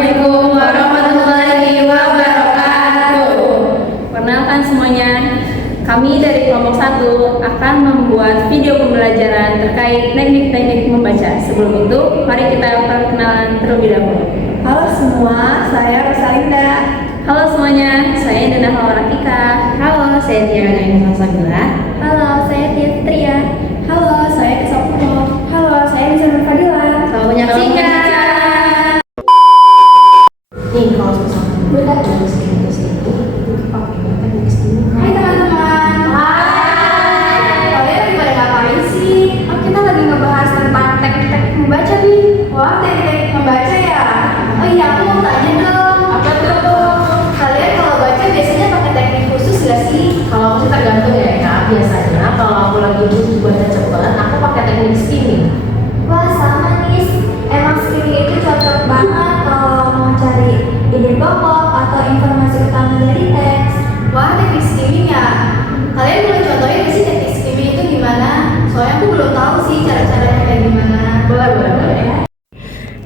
Assalamualaikum warahmatullahi wabarakatuh. Perkenalkan semuanya, kami dari kelompok 1 akan membuat video pembelajaran terkait teknik-teknik membaca. Sebelum itu, mari kita perkenalan terlebih dahulu. Halo semua, saya Rosalinda. Halo semuanya, saya Dana Halarakika. Halo, saya Tiara Naina Salsabila. Halo, saya Tia Fitria. Halo, saya Kesopulo. Halo, saya Nisa Nurfadila. Selamat menyaksikan. Nih, kalau misalnya beda jenis kritis itu pakai teknik skimming. Hai teman-teman. Hai. Kalian lagi pada ngapain sih? Oh, kita lagi ngebahas tentang teknik-teknik membaca nih. Wah, teknik-teknik membaca ya? Oh iya, aku mau tanya dong. Apa tuh? Kalian kalau baca biasanya pakai teknik khusus gak sih? Kalau aku sih tergantung ya, Kak. Biasanya kalau aku lagi butuh baca cepet, aku pakai teknik skimming. Wah, sama nih. Emang skimming itu cocok banget kalau mau cari ide pokok atau informasi utama dari teks. Wah, teknik skimming ya? Kalian boleh contohin nggak sih teknik skimming itu gimana? Soalnya aku belum tahu sih cara-caranya kayak gimana. Boleh.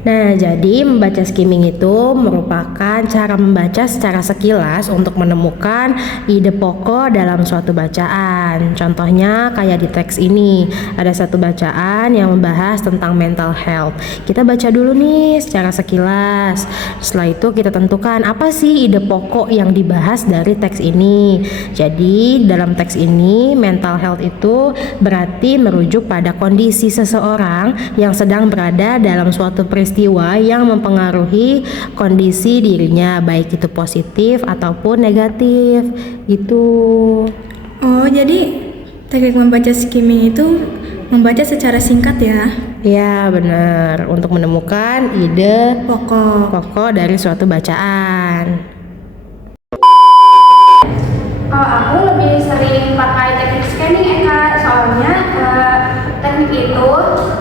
Nah, jadi membaca skimming itu merupakan cara membaca secara sekilas untuk menemukan ide pokok dalam suatu bacaan. Contohnya kayak di teks ini, ada satu bacaan yang membahas tentang mental health. Kita baca dulu nih secara sekilas. Setelah itu kita tentukan apa sih ide pokok yang dibahas dari teks ini. Jadi dalam teks ini mental health itu berarti merujuk pada kondisi seseorang yang sedang berada dalam suatu peristiwa yang mempengaruhi kondisi dirinya, baik itu positif ataupun negatif gitu. Oh, jadi teknik membaca skimming itu membaca secara singkat ya? Ya, benar, untuk menemukan ide pokok dari suatu bacaan. Aku lebih sering pakai teknik scanning Eka, soalnya teknik itu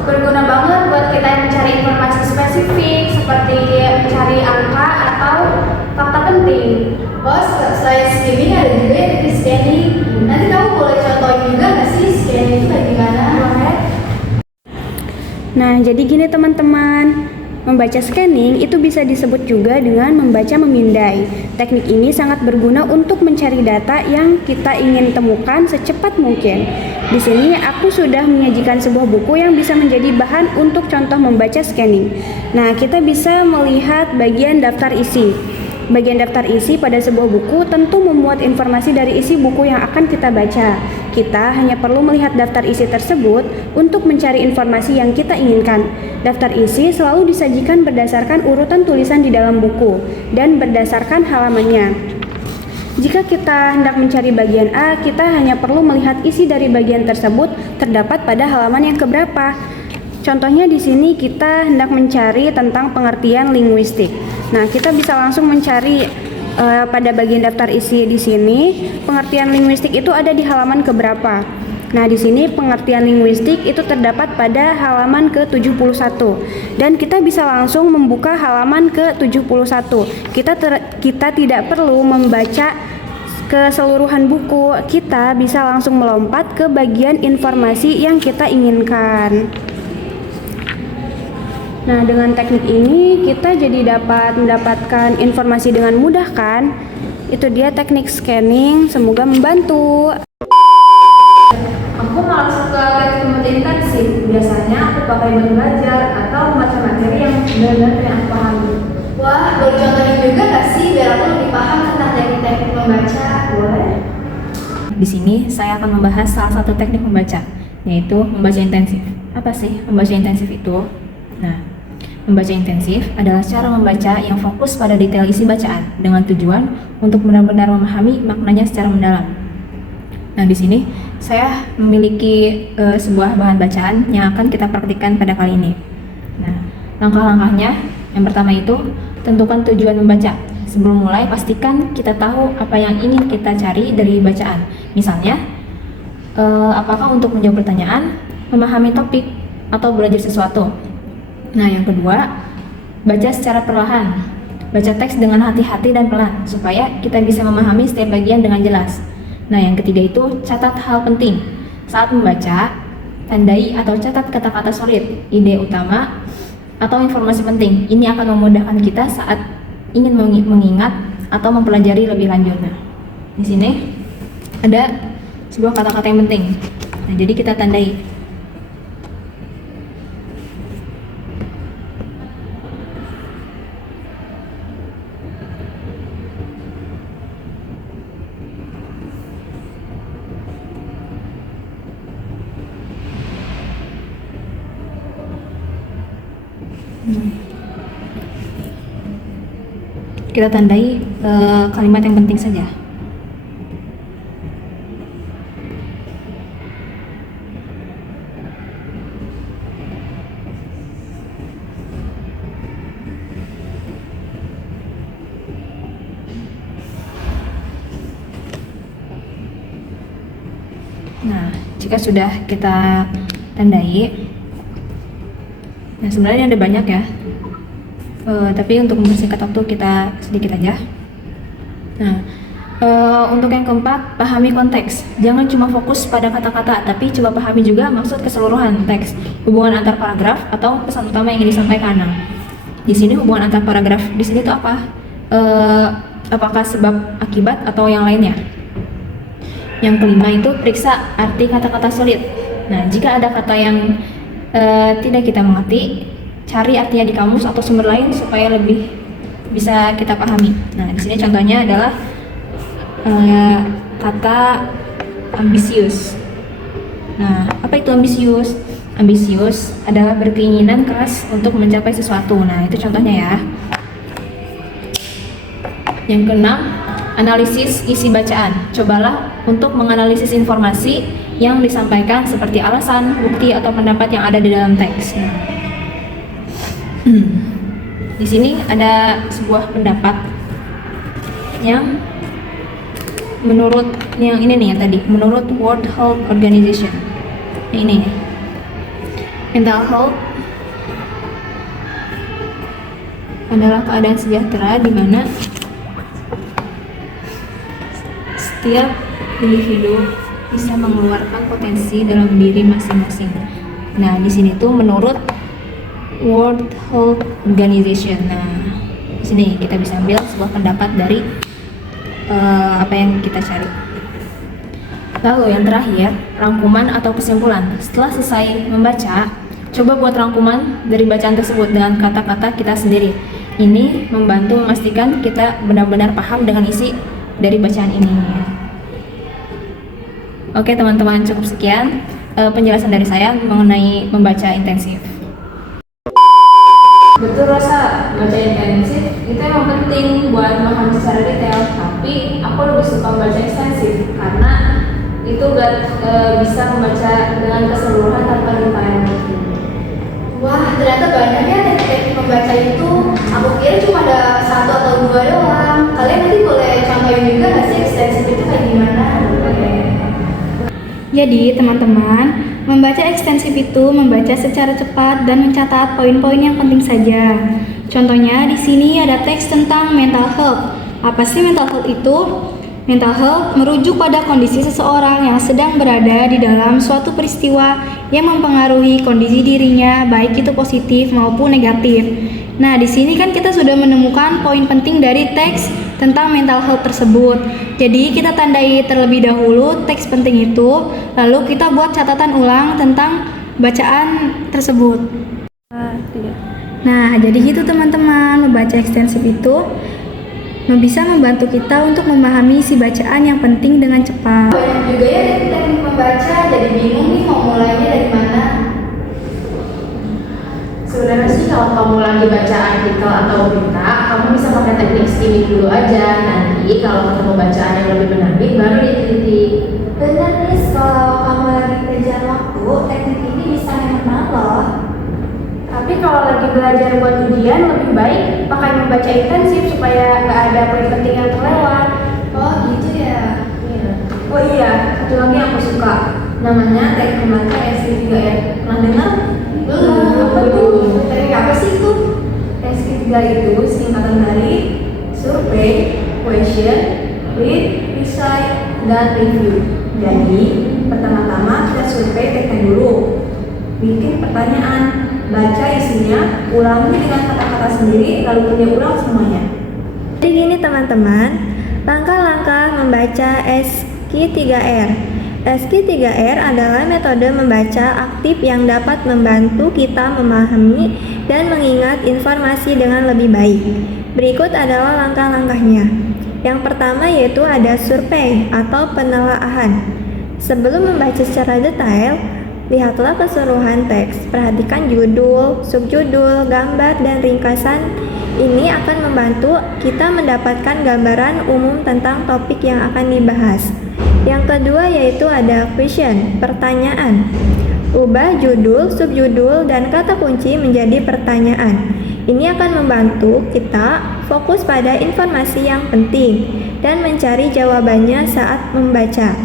berguna banget buat kita yang mencari informasi spesifik seperti mencari angka atau fakta penting. Oh, selain skimming ada juga ya teknik scanning. Nanti kamu boleh contohin juga nggak sih scanning itu kayak gimana? Boleh. Nah, jadi gini teman-teman, membaca scanning itu bisa disebut juga dengan membaca memindai. Teknik ini sangat berguna untuk mencari data yang kita ingin temukan secepat mungkin. Di sini aku sudah menyajikan sebuah buku yang bisa menjadi bahan untuk contoh membaca scanning. Nah, kita bisa melihat bagian daftar isi. Bagian daftar isi pada sebuah buku tentu memuat informasi dari isi buku yang akan kita baca. Kita hanya perlu melihat daftar isi tersebut untuk mencari informasi yang kita inginkan. Daftar isi selalu disajikan berdasarkan urutan tulisan di dalam buku dan berdasarkan halamannya. Jika kita hendak mencari bagian A, kita hanya perlu melihat isi dari bagian tersebut terdapat pada halaman yang keberapa. Contohnya di sini kita hendak mencari tentang pengertian linguistik. Nah, kita bisa langsung mencari pada bagian daftar isi di sini, pengertian linguistik itu ada di halaman keberapa. Nah, di sini pengertian linguistik itu terdapat pada halaman ke-71 dan kita bisa langsung membuka halaman ke-71. Kita tidak perlu membaca keseluruhan buku, kita bisa langsung melompat ke bagian informasi yang kita inginkan. Nah, dengan teknik ini kita jadi dapat mendapatkan informasi dengan mudah kan? Itu dia teknik scanning, semoga membantu. Aku malah suka teknik membaca sih. Biasanya aku pakai buat belajar atau membaca materi yang benar-benar yang aku pahami. Wah, boleh contohin juga nggak sih biar aku lebih paham tentang teknik-teknik membaca? Boleh. Di sini saya akan membahas salah satu teknik membaca, yaitu membaca intensif. Apa sih membaca intensif itu? Nah, membaca intensif adalah cara membaca yang fokus pada detail isi bacaan dengan tujuan untuk benar-benar memahami maknanya secara mendalam. Nah, di sini saya memiliki sebuah bahan bacaan yang akan kita praktikkan pada kali ini. Nah, langkah-langkahnya yang pertama itu tentukan tujuan membaca. Sebelum mulai, pastikan kita tahu apa yang ingin kita cari dari bacaan. Misalnya, apakah untuk menjawab pertanyaan, memahami topik, atau belajar sesuatu. Nah, yang kedua, baca secara perlahan. Baca teks dengan hati-hati dan pelan, supaya kita bisa memahami setiap bagian dengan jelas. Nah, yang ketiga itu, catat hal penting. Saat membaca, tandai atau catat kata-kata sulit, ide utama, atau informasi penting. Ini akan memudahkan kita saat ingin mengingat atau mempelajari lebih lanjut. Nah, di sini ada sebuah kata-kata yang penting. Nah, jadi kita tandai. Kita tandai kalimat yang penting saja. Nah, jika sudah kita tandai, nah sebenarnya ada banyak ya. Tapi untuk mempersingkat waktu kita sedikit aja. Nah, untuk yang keempat, pahami konteks. Jangan cuma fokus pada kata-kata, tapi coba pahami juga maksud keseluruhan teks, hubungan antar paragraf atau pesan utama yang ingin disampaikan. Nah, di sini hubungan antar paragraf di sini itu apa? Apakah sebab akibat atau yang lainnya? Yang kelima itu periksa arti kata-kata sulit. Nah, jika ada kata yang tidak kita mengerti, cari artinya di kamus atau sumber lain supaya lebih bisa kita pahami. Nah, di sini contohnya adalah kata ambisius. Nah, apa itu ambisius? Ambisius adalah berkeinginan keras untuk mencapai sesuatu. Nah, itu contohnya ya. Yang keenam, analisis isi bacaan. Cobalah untuk menganalisis informasi yang disampaikan seperti alasan, bukti, atau pendapat yang ada di dalam teks. Nah, di sini ada sebuah pendapat yang menurut yang ini nih yang tadi, menurut World Health Organization. Ini mental health adalah keadaan sejahtera di mana setiap individu bisa mengeluarkan potensi dalam diri masing-masing. Nah, di sini tuh menurut World Health Organization. Nah, di sini kita bisa ambil sebuah pendapat dari apa yang kita cari. Lalu yang terakhir, rangkuman atau kesimpulan. Setelah selesai membaca, coba buat rangkuman dari bacaan tersebut dengan kata-kata kita sendiri. Ini membantu memastikan kita benar-benar paham dengan isi dari bacaan ini. Oke teman-teman, cukup sekian penjelasan dari saya mengenai membaca intensif. Betul Rosa, baca intensif itu emang penting buat memahami secara detail, tapi aku lebih suka membaca ekstensif karena itu bisa membaca dengan keseluruhan tanpa rincian. Wah, ternyata banyak ya teknik membaca itu. Aku kira cuma ada 1 atau 2 doang. Kalian nanti boleh contohin juga nggak sih ekstensif itu kayak gimana? Jadi, teman-teman, membaca ekstensif itu membaca secara cepat dan mencatat poin-poin yang penting saja. Contohnya di sini ada teks tentang mental health. Apa sih mental health itu? Mental health merujuk pada kondisi seseorang yang sedang berada di dalam suatu peristiwa yang mempengaruhi kondisi dirinya, baik itu positif maupun negatif. Nah, di sini kan kita sudah menemukan poin penting dari teks tentang mental health tersebut. Jadi, kita tandai terlebih dahulu teks penting itu, lalu kita buat catatan ulang tentang bacaan tersebut. Nah, jadi gitu teman-teman, membaca ekstensif itu bisa membantu kita untuk memahami isi bacaan yang penting dengan cepat. Banyak juga ya teknik membaca, jadi bingung nih mau mulainya dari mana. Sebenarnya sih kalau kamu lagi baca artikel atau berita, kamu bisa pakai teknik skimming dulu aja. Nanti kalau ketemu bacaan yang lebih menarik, baru diteliti. Benar nih, kalau kamu lagi kejar waktu, teknik ini bisa hemat loh. Tapi kalau lagi belajar buat ujian, lebih baik pakai membaca intensif supaya nggak ada poin penting yang terlewat. Oh gitu ya? Iya. Oh iya, satu lagi yang aku suka. Namanya teknik membaca SQ3R. Pernah dengar? Apa tuh? Teknik apa sih itu? SQ3 itu singkatan dari survey, question, read, recite, dan review. Jadi, pertama-tama kita survei teksnya dulu. bikin pertanyaan, baca isinya, ulangi dengan kata-kata sendiri, lalu kerja ulang semuanya. Jadi gini teman-teman, langkah-langkah membaca SQ3R. SQ3R adalah metode membaca aktif yang dapat membantu kita memahami dan mengingat informasi dengan lebih baik. Berikut adalah langkah-langkahnya. Yang pertama yaitu ada survei atau penelaahan. Sebelum membaca secara detail, lihatlah keseluruhan teks, perhatikan judul, subjudul, gambar, dan ringkasan. Ini akan membantu kita mendapatkan gambaran umum tentang topik yang akan dibahas. Yang kedua yaitu ada question, pertanyaan. Ubah judul, subjudul, dan kata kunci menjadi pertanyaan. Ini akan membantu kita fokus pada informasi yang penting dan mencari jawabannya saat membaca.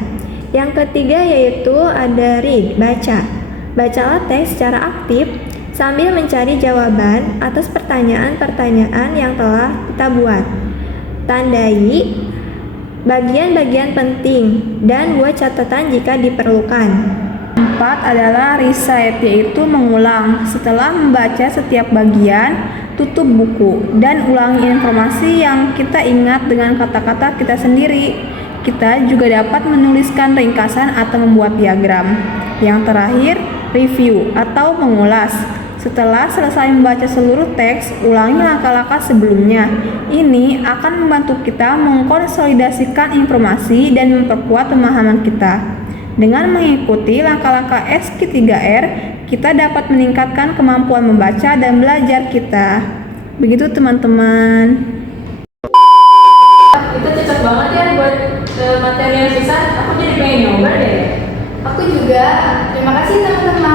Yang ketiga yaitu ada read, baca. Bacalah teks secara aktif sambil mencari jawaban atas pertanyaan-pertanyaan yang telah kita buat. Tandai bagian-bagian penting dan buat catatan jika diperlukan. 4 adalah recite, yaitu mengulang. Setelah membaca setiap bagian, tutup buku dan ulangi informasi yang kita ingat dengan kata-kata kita sendiri. Kita juga dapat menuliskan ringkasan atau membuat diagram. Yang terakhir, review atau mengulas. Setelah selesai membaca seluruh teks, ulangi langkah-langkah sebelumnya. Ini akan membantu kita mengkonsolidasikan informasi dan memperkuat pemahaman kita. Dengan mengikuti langkah-langkah SQ3R, kita dapat meningkatkan kemampuan membaca dan belajar kita. Begitu teman-teman. Itu cocok banget ya buat materi yang sisa. Aku jadi pengen nyoba deh. Aku juga. Terima kasih teman-teman.